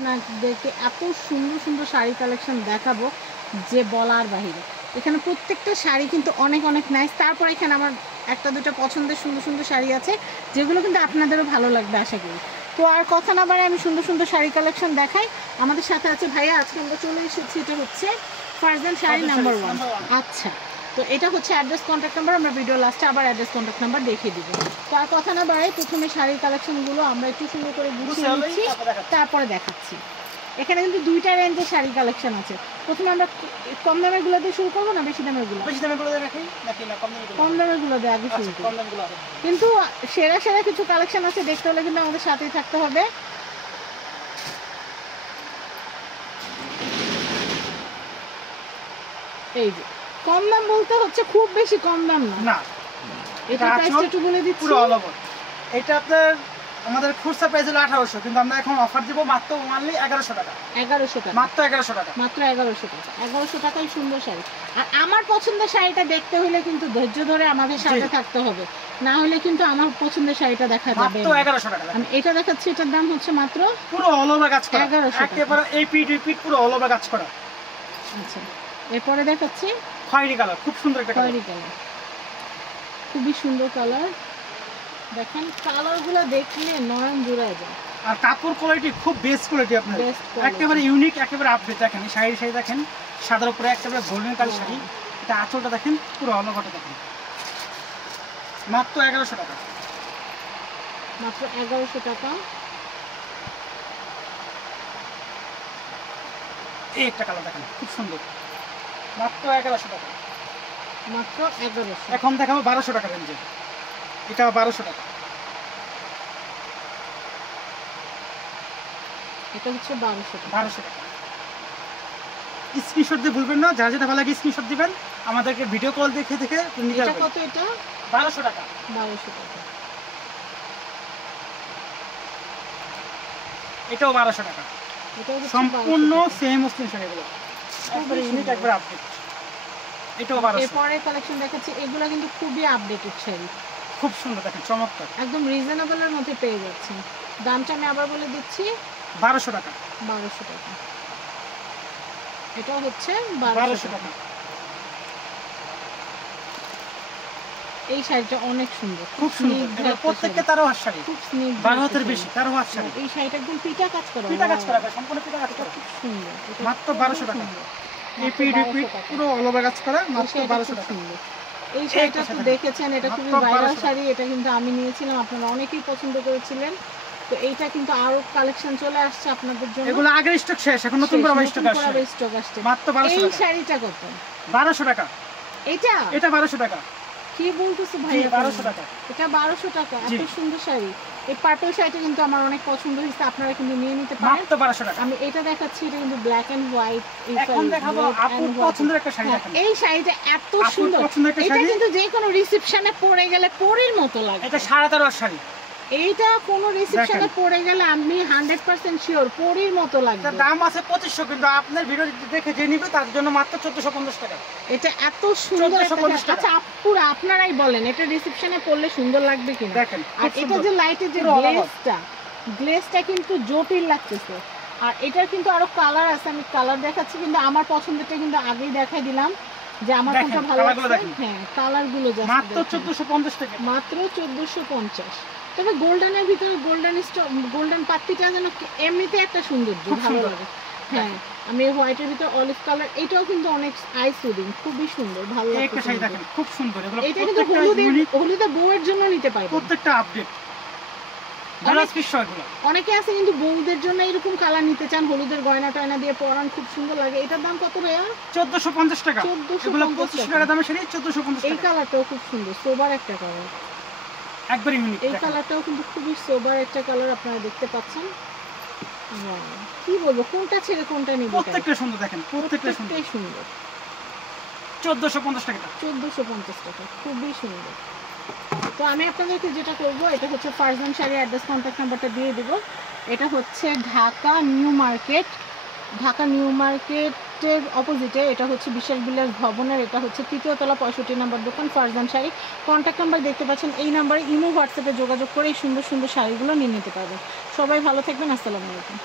আপনাদেরকে এত সুন্দর সুন্দর শাড়ি কালেকশন দেখাবো যে বলার বাহিরে। এখানে প্রত্যেকটা শাড়ি কিন্তু অনেক অনেক নাইস। তারপর এখানে আমার একটা দুটো পছন্দের সুন্দর সুন্দর শাড়ি আছে যেগুলো কিন্তু আপনাদেরও ভালো লাগবে আশা করি। তো আর কথা না বাড়ে আমি সুন্দর সুন্দর শাড়ি কালেকশন দেখাই। আমাদের সাথে আছে ভাইয়া, আজকে আমরা চলে এসেছি, এটা হচ্ছে ফারজান শাড়ি নাম্বার 1। আচ্ছা, তো এটা হচ্ছে অ্যাড্রেস কন্ট্যাক্ট নাম্বার, আমরা ভিডিও লাস্টে আবার অ্যাড্রেস কন্ট্যাক্ট নাম্বার দেখিয়ে দিব। তো আর কথা না বাড়াই প্রথমে শাড়ির কালেকশনগুলো আমরা একটু সুন্দর করে গুছিয়ে নিচ্ছি, তারপরে দেখাচ্ছি। এখানে কিন্তু দুইটা রেঞ্জের শাড়ি কালেকশন আছে। প্রথমে আমরা কম দামের গুলো দিয়ে শুরু করবো না বেশি দামের গুলো? বেশি দামের গুলো রাখি নাকি না কম দামের গুলো দিয়ে আগে শুরু করি। কিন্তু সেরা সেরা কিছু কালেকশন আছে, দেখতে হলে কিন্তু আমাদের সাথেই থাকতে হবে। এই যে কম দাম বলতে হচ্ছে খুব বেশি কম দাম না, এটা প্রাইসটা একটু বলে দিচ্ছি। পুরো অল ওভার এটা আপনার আমাদের খুচরা প্রাইস হলো 1800, কিন্তু আমরা এখন অফার দিব মাত্র অনলি 1100 টাকা। 1100 টাকা, মাত্র 1100 টাকা, মাত্র 1100 টাকা। 1100 টাকায় সুন্দর শাড়ি। আর আমার পছন্দের শাড়িটা দেখতে হলে কিন্তু ধৈর্য ধরে আমাদের সাথে থাকতে হবে, না হলে কিন্তু আমার পছন্দের শাড়িটা দেখা যাবে মাত্র 1100 টাকা। আমি এটা দেখাচ্ছি, এটার দাম হচ্ছে মাত্র পুরো অল ওভার কাজ করা, 1100 একেবারে এই পিট পুরো অল ওভার কাজ করা। আচ্ছা, এরপরে দেখাচ্ছি খয়েরি কালার, খুব সুন্দর একটা খয়েরি কালার, খুবই সুন্দর কালার। দেখেন কালারগুলো দেখলে নয়ন জুড়ায় যায়। আর কাপড় কোয়ালিটি খুব বেস্ট কোয়ালিটি, আপনার একেবারে ইউনিক, একেবারে আপডেট। দেখেন এই শাড়ি দেখেন, সাদার উপরে একেবারে গোল্ডেন কালার শাড়ি। এটা আঁচলটা দেখেন, পুরো অল ওভারটা দেখেন। মাত্র 1100 টাকা, মাত্র 1100 টাকা। এই একটা কালার দেখেন, খুব সুন্দর, মাত্র 1100 টাকা, মাত্র 1100। এখন দেখাবো 1200 টাকা রেঞ্জে, এটা 1200 টাকা। এটা হচ্ছে 1200 টাকা। 1200 টাকা। স্ক্রিনশট দিয়ে ভুলবেন না, যার যেটা ভালো লাগে স্ক্রিনশট দিবেন, আমাদেরকে ভিডিও কল দেখে দেখে নিতে এটা পারবেন। কত? এটা 1200 টাকা। 1200 টাকা। এটাও 1200 টাকা। এটা হচ্ছে সম্পূর্ণ সেম মুসলিম শাড়িগুলো, একবারে ইউনিক, একবারে আপডেট। এটাও 1200। এরপরে কালেকশন দেখাচ্ছি, এগুলো কিন্তু খুবই আপডেটেড শাড়ি, খুব সুন্দর, দেখেন চমৎকার, একদম রিজনেবলের মধ্যে পেয়ে যাচ্ছেন। দামটা আমি আবার বলে দিচ্ছি, 1200 টাকা। 1200 টাকা। এটা হচ্ছে 1200 টাকা। এই শাড়িটা অনেক সুন্দর, খুব সুন্দর, প্রত্যেকটা 13 হাত শাড়ি, খুব স্নিগ্ধ, 12 হাতের বেশি, 13 হাত শাড়ি। এই শাড়িটা একদম পিটা কাজ করা, পিটা কাজ করা, সম্পূর্ণ পিটা কাজ করা, খুব সুন্দর। মাত্র 1200 টাকা। এই পিট পুরো অল ওভার কাজ করা, মাত্র 1200 টাকা। এই শাড়িটা তো দেখেছেন, এটা খুবই ভাইরাল শাড়ি, এটা কিন্তু আমি নিয়েছিলাম, আপনারা অনেকেই পছন্দ করেছিলেন। তো এইটা কিন্তু আরো কালেকশন চলে আসছে আপনাদের জন্য, এগুলো আগের স্টক শেষ, এখন নতুন করে স্টক আসছে। মাত্র 1200 টাকা। এই শাড়িটা কত? 1200 টাকা। এটা 1200 টাকা। কি বলতেছে ভাই? 1200 টাকা। এটা 1200 টাকা। এত সুন্দর শাড়ি। এই পার্পল শাড়িটা কিন্তু আমার অনেক পছন্দ হয়েছে, আপনারা কিন্তু নিয়ে নিতে পারেন। মাত্র 1200 টাকা। আমি এটা দেখাচ্ছি, এটা কিন্তু ব্ল্যাক এন্ড হোয়াইট। এখন দেখাবো আপুর পছন্দের একটা শাড়ি দেখেন। এই শাড়িটা এত সুন্দর, এটা কিন্তু যে কোনো রিসেপশনে পরে গেলে পরীর মতো লাগে। এটা 13.5 শাড়ি। এইটা কোন রিসেপশনে পরে গেলে আমি 100% শিওর পরীর মতো লাগবে। এর দাম আছে 2500, কিন্তু আপনার ভিডিও দেখে যে নিবে তার জন্য মাত্র 1450 টাকা। এটা এত সুন্দর। আচ্ছা আপুরা আপনারাই বলেন এটা রিসেপশনে পরলে সুন্দর লাগবে কিনা? দেখেন, আর এটা যে লাইটের যে গ্লেজটা কিন্তু জটিল লাগতেছে। আর এটার কিন্তু আরো কালার আছে, আমি কালার দেখাচ্ছি, কিন্তু আমার পছন্দেরটা কিন্তু আগেই দেখাই দিলাম যে আমার কোনটা ভালো লাগছে। হ্যাঁ, কালারগুলো জাস্ট মাত্র 1450 টাকা, মাত্র 1450। তবে গোল্ডেনের ভিতরে গোল্ডেন পাত্তিটা যেন এমনিতে একটা সৌন্দর্য, ভালো লাগে। হ্যাঁ, আমি হোয়াইটের ভিতরে অলিভ কালার, এটাও কিন্তু অনেক আই সুদিং, খুবই সুন্দর, ভালো লাগে। একটা শাড়ি দেখেন, খুব সুন্দর। এগুলো এটা কিন্তু হলুদে বউয়ের জন্য নিতে পারবেন, প্রত্যেকটা আপডেট। অনেকে আছে কিন্তু বউদের জন্য এরকম কালার নিতে চান, হলুদের গয়না টয়না দিয়ে পরান, খুব সুন্দর লাগে। এটার দাম কত ভাইয়া? 1450 টাকা। এগুলো 2500 টাকা দামের শাড়ি, 1450 টাকা। এই কালারটাও খুব সুন্দর, সোবার একটা কালার, একবার ইউনিক। এই কালারটাও কিন্তু খুবই সোবার একটা কালার, আপনারা দেখতে পাচ্ছেন। কি বলবো, কোনটা ছেড়ে কোনটা নিব? প্রত্যেকটা সুন্দর, দেখেন প্রত্যেকটা সুন্দর। 1450 টাকা। 1450 টাকা, খুবই সুন্দর। তো আমি আপনাদেরকে যেটা করব, এটা হচ্ছে ফারজান শাড়ি অ্যাড্রেস কন্ট্যাক্ট নাম্বারটা দিয়ে দেব। এটা হচ্ছে ঢাকা নিউ মার্কেটের অপোজিটে, এটা হচ্ছে বিশাল বিলাস ভবনের, এটা হচ্ছে 3য় তলা 65 নম্বর দোকান ফারজান শাড়ি। কন্ট্যাক্ট নাম্বার দেখতে পাচ্ছেন, এই নাম্বারে ইমো হোয়াটসঅ্যাপে যোগাযোগ করে এই সুন্দর সুন্দর শাড়িগুলো নিয়ে নিতে পারবেন। সবাই ভালো থাকবেন, আসসালামু আলাইকুম।